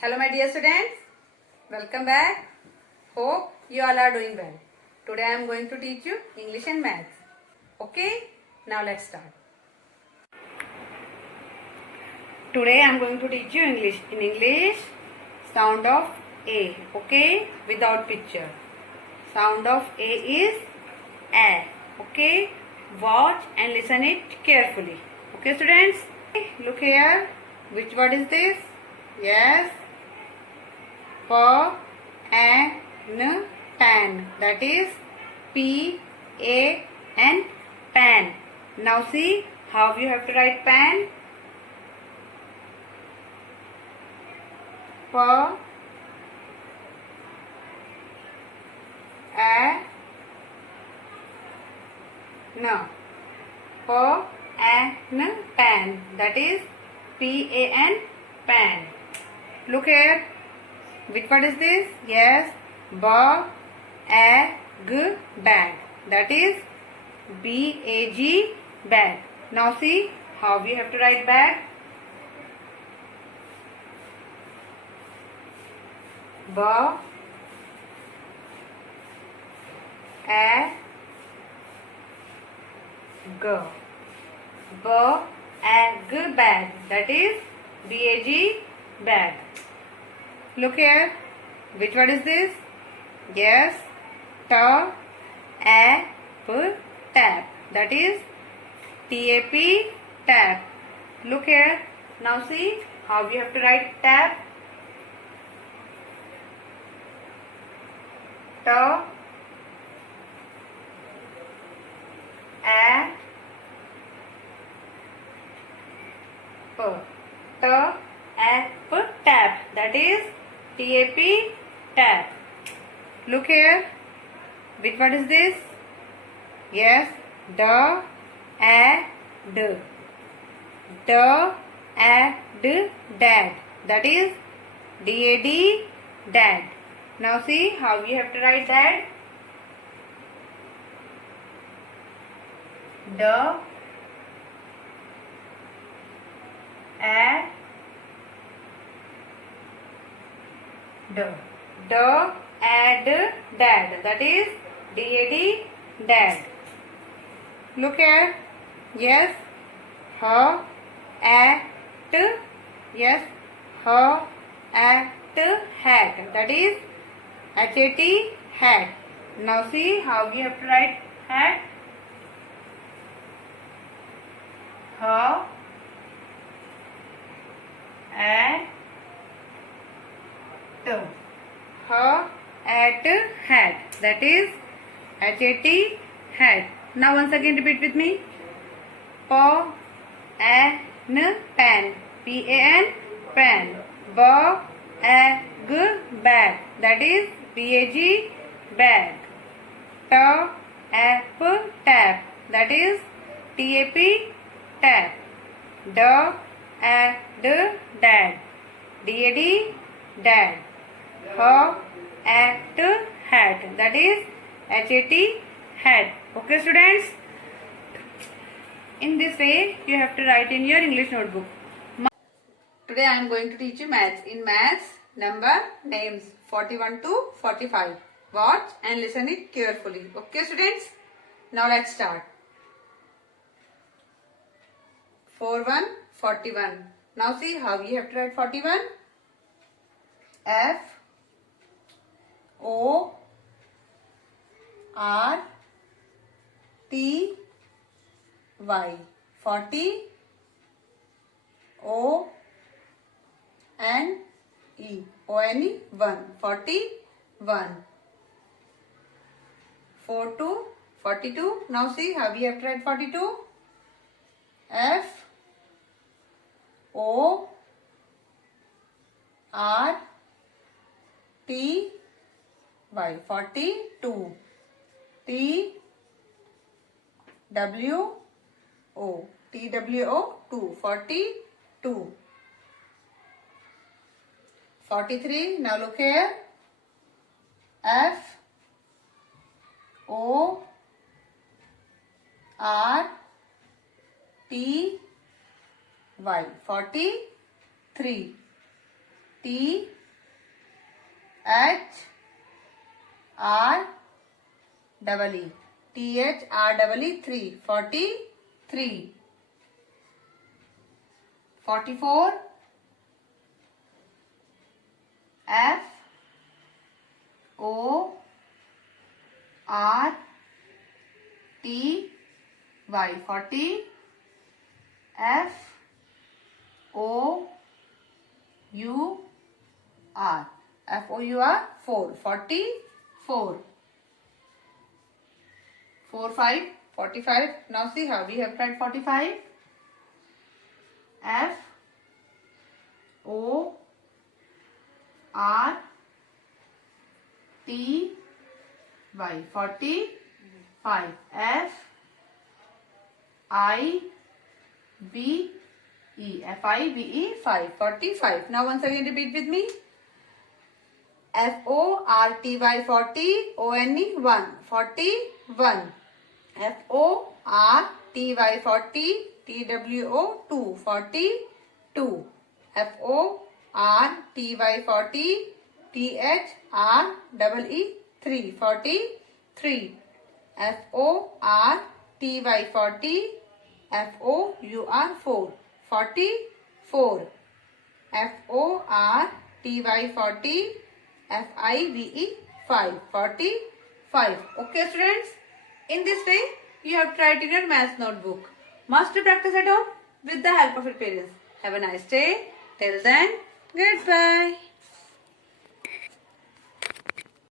Hello my dear students, welcome back. Hope you all are doing well. Today I am going to teach you English and Maths. Okay, now let's start. Today I am going to teach you English. In English, sound of A, okay, without picture. Sound of A is A, okay. Watch and listen it carefully. Okay students, look here. Which word is this? Yes, pan, pan. That is P-A-N, pan. Now see how you have to write pan. P-A-N, pan. That is P-A-N, pan. Look here. Which word is this? Yes, bag, bag. That is B-A-G, bag. Now see how we have to write bag. Bag, bag. That is B-A-G, bag. Look here. Which word is this? Yes, tap. That is T-A-P, tap. Look here. Now see how we have to write tap. Tap. Tap. That is T-A-P, tap. Look here. Which word is this? Yes, dad. That is D-A-D, dad. Now see how we have to write dad. Dad. That is D-A-D, dad. Look here. Yes, yes, hat. That is H-A-T, hat. Now see how we have to write hat. Hat. That is H-A-T, hat. Now once again repeat with me. Pan, pan. P-A-N, pan. Bag, bag. That is B-A-G, bag. Tap. That is T-A-P, tap. Dad. D-A-D, dad. Hat. That is H-A-T, hat. Okay students, in this way you have to write in your English notebook. Today I am going to teach you maths. In maths, number names 41 to 45. Watch and listen it carefully. Okay students, now let's start. 41, 41. Now see how we have to write 41. F O R T Y 40 O N E 1 41 42 42. Now see how we have to write 42. F O R T Y 42 T W O 2 42 43. Now look here. F O R T Y 43 T H R double E. T H R double E 3. 43. 44. F O R T Y. 40. F O U R. F O U R 4. 44. 4 5 45. Now see how we have tried 45. F O R T Y. 45. F I B E. F I B E 5. 45. Now once again repeat with me. F O R T Y 40. O N E 1. 41. F O R T Y 40. T W O 2. 42. F O R T Y 40. T H R double E 3. 43. F O R T Y 40. F O U R 4. 44. F O R T Y 40. F I V E 5. 45. Okay students, in this way you have tried in your maths notebook. Must practice at home with the help of your parents. Have a nice day. Till then, goodbye.